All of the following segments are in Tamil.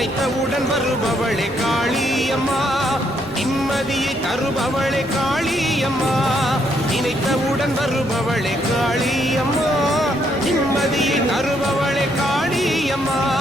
நினைத்தவுடன் வருபவளே காளியம்மா. நிம்மதியை தருபவளே காளியம்மா. நினைத்தவுடன் வருபவளே காளியம்மா. நிம்மதியை தருபவளே காளியம்மா.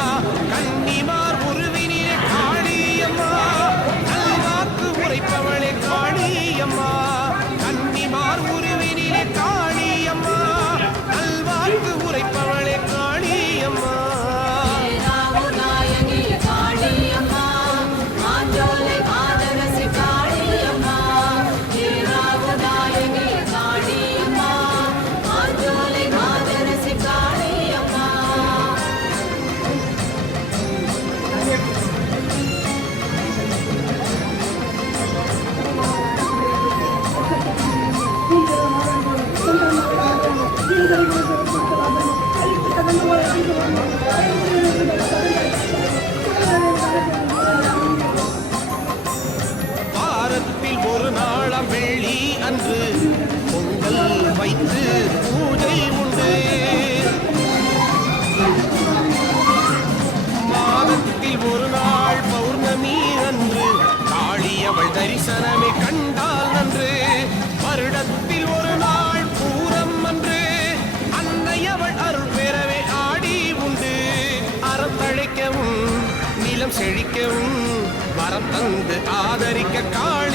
தந்து ஆதரிக்க காண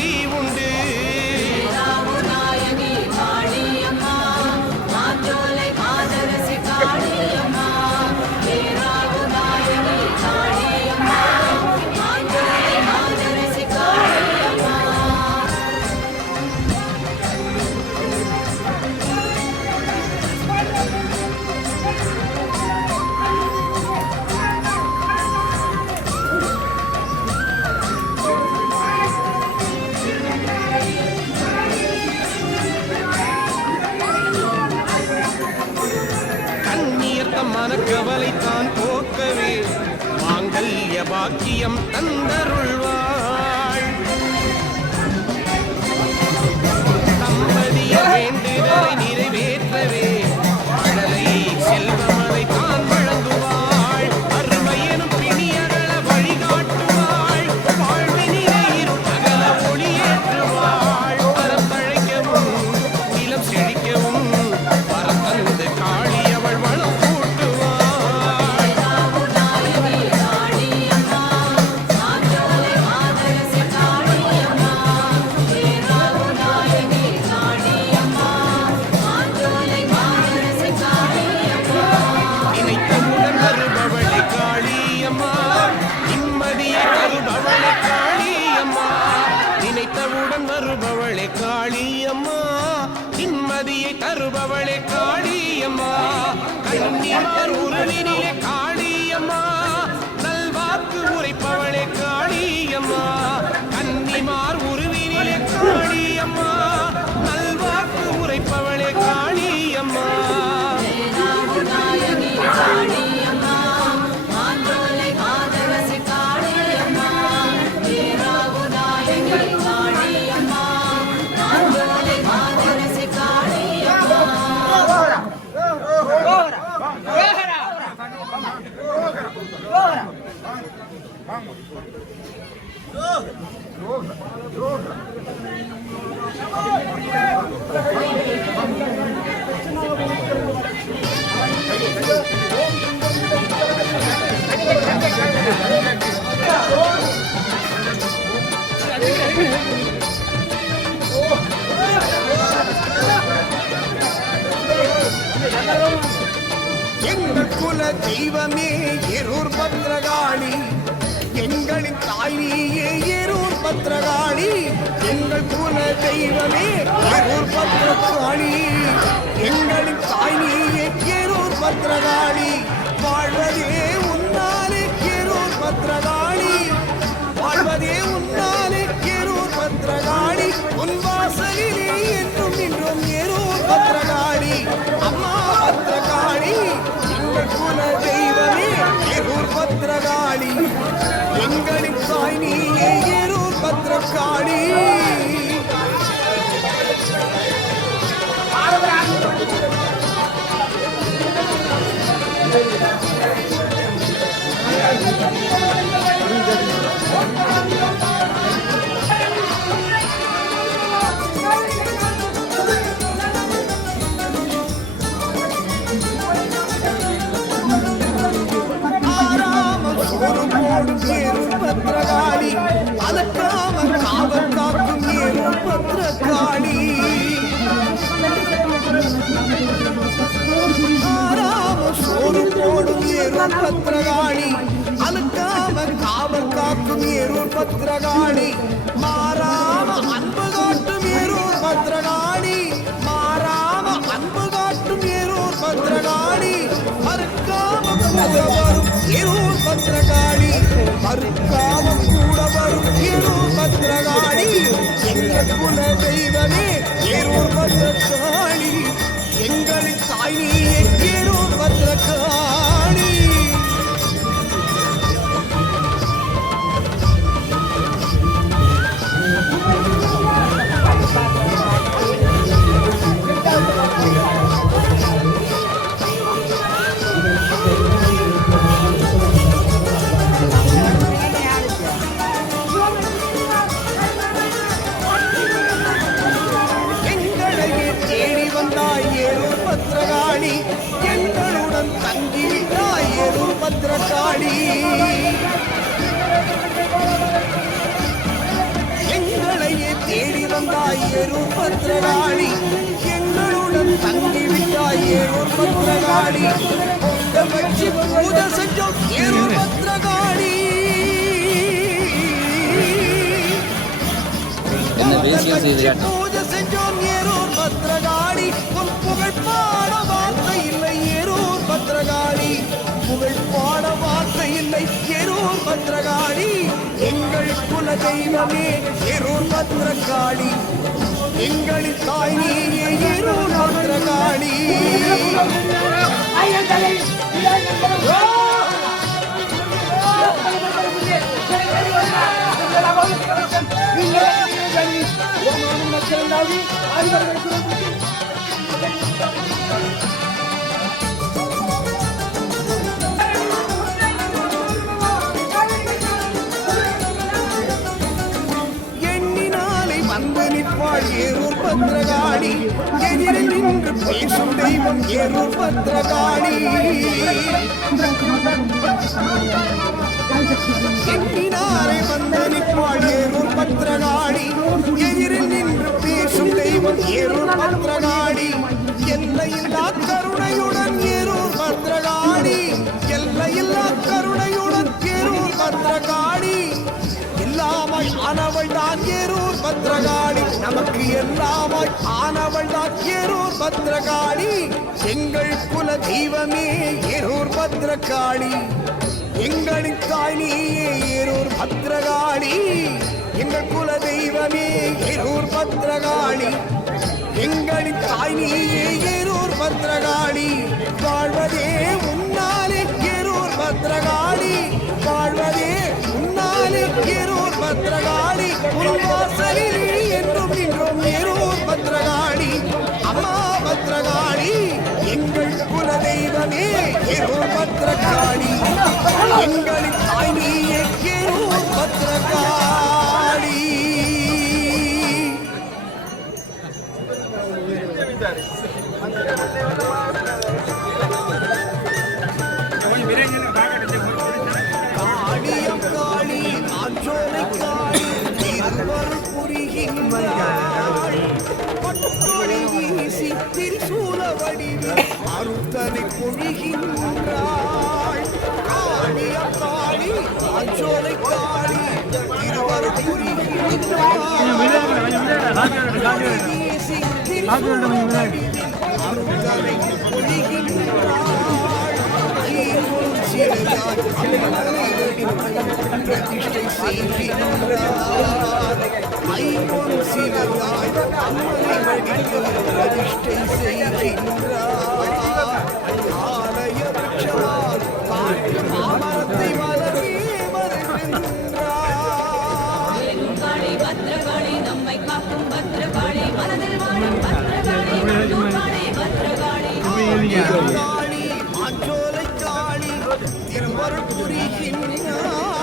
காளியே ஏரூர் பத்திரகாளி. எங்கள் குல தெய்வமே ஏரூர் பத்திரகாளி. எங்களின் தாய் நீயே ஏரூர் பத்திரகாளி. வாழ்வதே உன்னாலே ஏரூர் பத்திரகாளி. வாழ்வதே உன்னாலே ஏரூர் பத்திரகாளி. உன் வாசலிலே என்றும் இன்றும் ஏரூர் பத்திரகாளி. அம்மா பத்திரகாளி எங்கள் குல பத்ரகாளி எங்களித்தாய் நீயே இரு போடும் பத்திரகாணி அழுக்காம காவல் காக்கும் ஏறும் பத்திரகாணி மாறாம அன்பு காட்டும் ஏறும் பத்திரகாணி மாறாம அன்பு காட்டும் ஏறும் பத்திரகாணி மறுக்காம கூட வரும் ஏறும் பத்திரகாணி மறுக்காம கூட வரும் ஏறும் பத்திரகாணி எங்கள் குல தெய்வமே ஏறும் பத்திரகாணி எங்களின் தாய் நீயே பத்திரகாளி. எங்களுடன் தங்கிவிட்டாய் பத்திரகாளி. வச்சு பூஜை செஞ்சோம் பத்திரகாளி. பூஜை செஞ்சோம் ஏரூர் பத்திரகாளி. உன் புகழ் பாட வார்த்தை இல்லை ஏரூர் பத்திரகாளி. புகழ் பாட வார்த்தை இல்லை ஏரூர் பத்திரகாளி. எங்கள் குல தெய்வமே ஏரூர் பத்திரகாளி. எங்களின் தாய் நீயே ஏரூர் பத்திரகாளி ஏரூர் பத்திரகாளி எதிரில் நின்று பேசும் தெய்வம் ஏரூர் பத்திரகாளி எண்ணினாரை வந்தனிப்பாள் நிற்பாள் ஏரூர் பத்திரகாளி எதிரில் நின்று பேசும் தெய்வம் ஏரூர் பத்திரகாளி எல்லையில்லா கருணையுடன் ஏரூர் பத்திரகாளி எல்லையில்லா கருணையுடன் ஏரூர் பத்திரகாளி இல்லாமல் ஆனவள் தான் ஏரூர் பத்திரகாளி நமக்கு எல்லாமாய் ஆனவள் தான் ஏரூர் பத்திரகாளி. எங்கள் குல தெய்வமே ஏரூர் பத்திரகாளி. எங்களின் தாய் நீயே ஏரூர் பத்திரகாளி. எங்கள் குல தெய்வமே ஏரூர் பத்திரகாளி. எங்களின் தாய் நீயே ஏரூர் பத்திரகாளி. வாழ்வதே உன்னாலே ஏரூர் பத்திரகாளி. வாழ்வதே உன்னாலே ஏரூர் பத்திரகாளி. உன் வாசலில் என்றும் அருத்தனை பொழிகின்றாள் காளியம் காளி ஆற்றோலை காளி திருவருள் புரிகின்றாள் வீசி திரிசூல வடிவில் அருத்தனை பொழிகின்றாள் ஐயன் சிறையாய் பிரதிஷ்டை செய்கின்றார் ஐயன் சிறையாய் அம்மனை வடிவில் பிரதிஷ்டை செய்கின்றார் திருவருள் புரிகின்றான்